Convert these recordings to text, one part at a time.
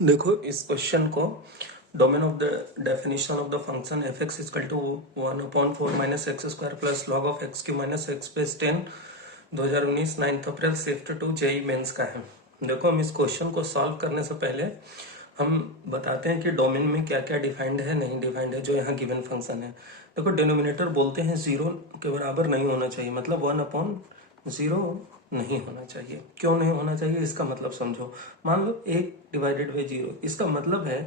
देखो इस क्वेश्चन को domain of the definition of the function F X is equal to 1/4 minus X square plus log of X cube minus X base 10 2019 9 April shift two JEE Mains का है। देखो हम इस question को solve करने से पहले हम बताते हैं कि डोमेन में क्या क्या डिफाइंड है नहीं डिफाइंड है जो यहाँ गिवन फंक्शन है। देखो डिनोमिनेटर बोलते हैं 0 के बराबर नहीं होना चाहिए, मतलब 1/0 नहीं होना चाहिए। क्यों नहीं होना चाहिए इसका मतलब समझो। मान लो 1/0, इसका मतलब है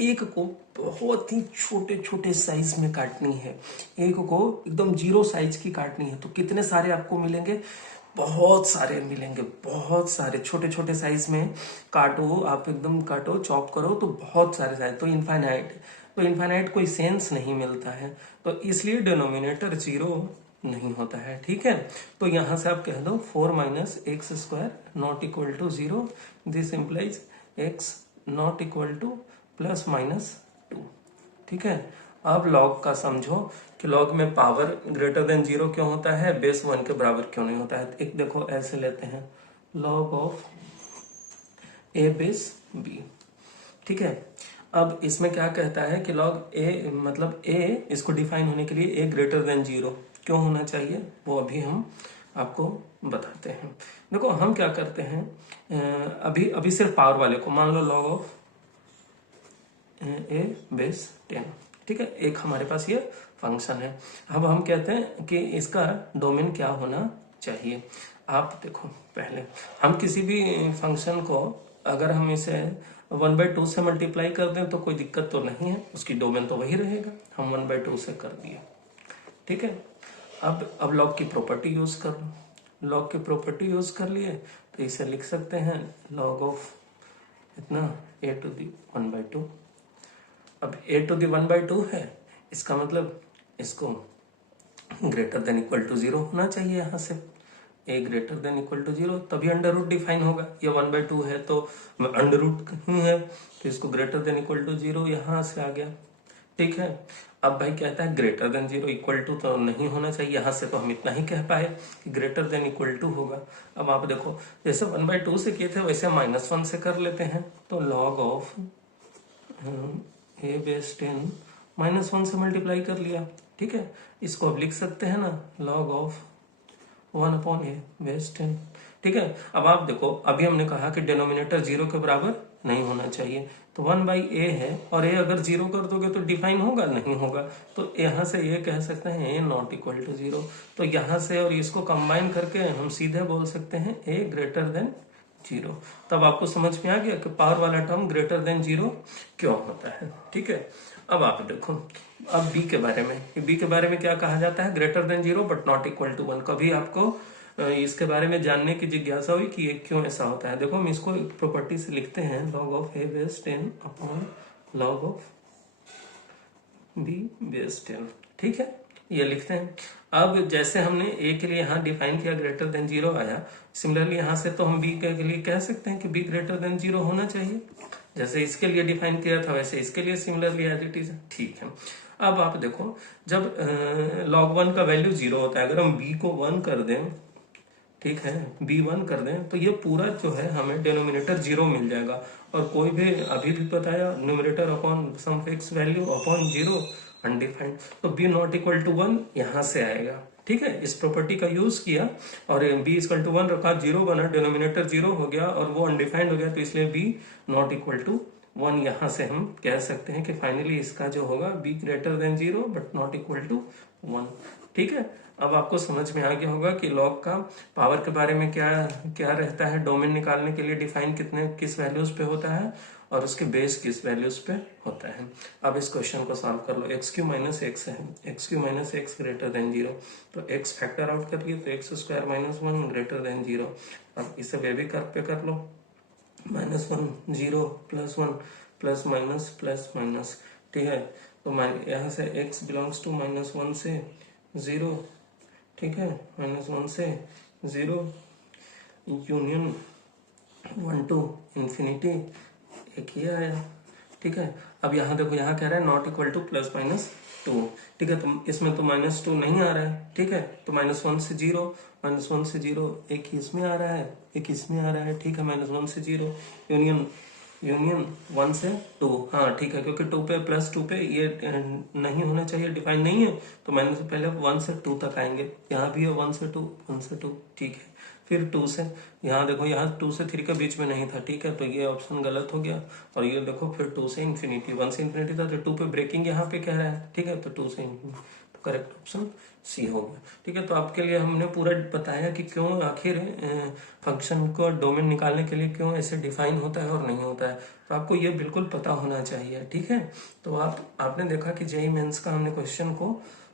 एक को बहुत ही छोटे छोटे साइज में काटनी है, एक को एकदम 0 साइज की काटनी है। तो कितने सारे आपको मिलेंगे? बहुत सारे मिलेंगे, बहुत सारे छोटे छोटे साइज में काटो, आप एकदम काटो चॉप करो तो बहुत सारे साइज, तो इनफाइनाइट। तो इनफाइनाइट कोई सेंस नहीं मिलता है, तो इसलिए डिनोमिनेटर 0 नहीं होता है। ठीक है, तो यहां से आप कह दो 4 minus X square not equal to 0, this implies X not equal to plus minus 2। ठीक है, अब लॉग का समझो कि लॉग में पावर ग्रेटर देन 0 क्यों होता है, बेस 1 के बराबर क्यों नहीं होता है। एक देखो ऐसे लेते हैं, log of A base B. ठीक है, अब इसमें क्या कहता है कि लॉग ए मतलब ए, इसको डिफाइन होने के लिए ए ग्रेटर देन 0 क्यों होना चाहिए वो अभी हम आपको बताते हैं। देखो हम क्या करते हैं, अभी अभी सिर्फ पावर वाले को मान लो लॉग ऑफ ए बेस 10। ठीक है, एक हमारे पास ये फंक्शन है। अब हम कहते हैं कि इसका डोमेन क्या होना चाहिए। आप देखो पहले हम किसी भी फंक्शन को अगर हम इसे 1/2 से मल्टीप्लाई कर दें तो कोई दिक्कत तो नहीं है, उसकी डोमेन तो वही रहेगा। हम 1/2 से कर दिए। ठीक है, अब लॉग की प्रॉपर्टी यूज कर लो। लॉग की प्रॉपर्टी यूज कर लिए तो इसे लिख सकते हैं लॉग ऑफ इतना a टू दी 1/2। अब a टू दी 1/2 है, इसका मतलब इसको ग्रेटर देन इक्वल टू 0 होना चाहिए। यहाँ से a greater than equal to 0 तभी अंडर रूट डिफाइन होगा। ये 1/2 है तो अंडर रूट ही है, तो इसको ग्रेटर देन इक्वल टू 0 यहाँ से आ गया। ठीक है, अब भाई कहता है ग्रेटर देन 0 इक्वल टू तो नहीं होना चाहिए, यहाँ से तो हम इतना ही कह पाए कि ग्रेटर देन इक्वल टू होगा। अब आप देखो जैसे 1/2 से किए थे वैसे -1 से कर लेते हैं, तो लॉग ऑफ ए बेस 10 -1 से मल्टीप्लाई कर लिया। ठीक है, इसको अब लिख सकते हैं ना लॉग ऑफ 1/a बेस 10। ठीक है, अब आप देखो अभी हमने कहा कि डिनोमिनेटर 0 के बराबर नहीं होना चाहिए, तो 1/a है और a अगर 0 कर दोगे तो डिफाइन होगा नहीं होगा, तो यहाँ से ये कह सकते हैं a नॉट इक्वल टू 0। तो यहाँ से और इसको कंबाइन करके हम सीधे बोल सकते हैं a ग्रेटर देन 0। तब आपको समझ में आ गया कि पावर वाला टर्म ग्रेटर देन 0 क्यों होता है। ठीक है, अब आप देखो अब b के बारे में, b के बारे में क्या कहा जाता है, greater than 0 but not equal to 1। कभी आपको इसके बारे में जानने की जिज्ञासा हुई कि ये क्यों ऐसा होता है। देखो हम इसको प्रॉपर्टी से लिखते हैं log of a base 10 upon log of b base 10। ठीक है, ये लिखते हैं। अब जैसे हमने a के लिए यहाँ डिफाइन किया ग्रेटर देन 0 आया, सिमिलरली यहाँ से तो हम b के लिए कह सकते हैं कि b ग्रेटर देन 0 होना चाहिए। जैसे इसके लिए डिफाइन किया था वैसे इसके लिए सिमिलरली एज इट इज। ठीक है, अब आप देखो जब log 1 का वैल्यू 0 होता है, अगर हम b को 1 कर दें, ठीक है b1 कर दें, तो ये पूरा जो है हमें डिनोमिनेटर 0 मिल जाएगा। और कोई भी अभी भी बताया न्यूमरेटर अपॉन सम फिक्स वैल्यू अपॉन 0 अनडिफाइंड, तो b नॉट इक्वल टू 1 यहाँ से आएगा। ठीक है, इस प्रॉपर्टी का यूज किया और b इक्वल टू 1 रखा, 0 बना, डिनोमिनेटर 0 हो गया और वो अनडिफाइंड हो गया, तो इसलिए b नॉट इक्वल टू 1 यहाँ से हम कह सकते हैं कि फाइनली इसका जो होगा b greater than 0 but not equal to 1। ठीक है, अब आपको समझ में आ गया होगा कि लॉग का पावर के बारे में क्या क्या रहता है, डोमेन निकालने के लिए डिफाइन किस वैल्यूज पे होता है और उसके बेस किस वैल्यूज पे होता है। अब इस क्वेश्चन को सॉल्व कर लो। एक्स क्यू माइनस एक्स है, x cube minus x greater than 0, तो एक्स फैक्टर आउट करिए तो x square minus 1 greater than 0। अब इसे वे भी कर पे कर लो, -1 0 +1 प्लस माइनस। ठीक है, तो यहाँ से x बिलोंग्स टू -1 से 0। ठीक है, -1 से 0 यूनियन 1 टू इंफिनिटी, एक ही आया। ठीक है, अब यहाँ देखो यहाँ कह रहा है नॉट इक्वल टू +-2। ठीक है, तो इसमें तो -2 नहीं आ रहा है। ठीक है, तो -1 से 0, -1 से 0 एक ही इसमें आ रहा है, एक इसमें आ रहा है। ठीक है, -1 से 0 यूनियन यूनियन 1 से 2, हाँ ठीक है, क्योंकि 2 पे प्लस 2 पे ये नहीं होना चाहिए, डिफाइन नहीं है, तो मैंने से पहले 1 से 2 तक आएंगे। यहाँ भी है 1 से 2, 1 से 2, ठीक है। फिर 2 से, यहाँ देखो यहाँ 2 से 3 के बीच में नहीं था, ठीक है, तो ये ऑप्शन गलत हो गया। और ये देखो फिर 2 से इन्फिनिटी, 1 से इन्फिनिटी था, तो 2 पे ब्रेकिंग यहाँ पे कह रहा है, ठीक है, तो 2 से इन्फिनिटी, तो करेक्ट ऑप्शन सी हो गया। ठीक है, तो आपके लिए हमने पूरा बताया कि क्यों आखिर फंक्शन को डोमेन निकालने के लिए क्यों ऐसे डिफाइन होता है और नहीं होता है, तो आपको ये बिल्कुल पता होना चाहिए। ठीक है, तो आपने देखा कि जेईई मेंस का हमने क्वेश्चन को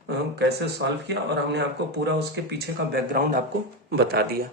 कैसे सॉल्व किया और हमने आपको पूरा उसके पीछे का बैकग्राउंड आपको बता दिया।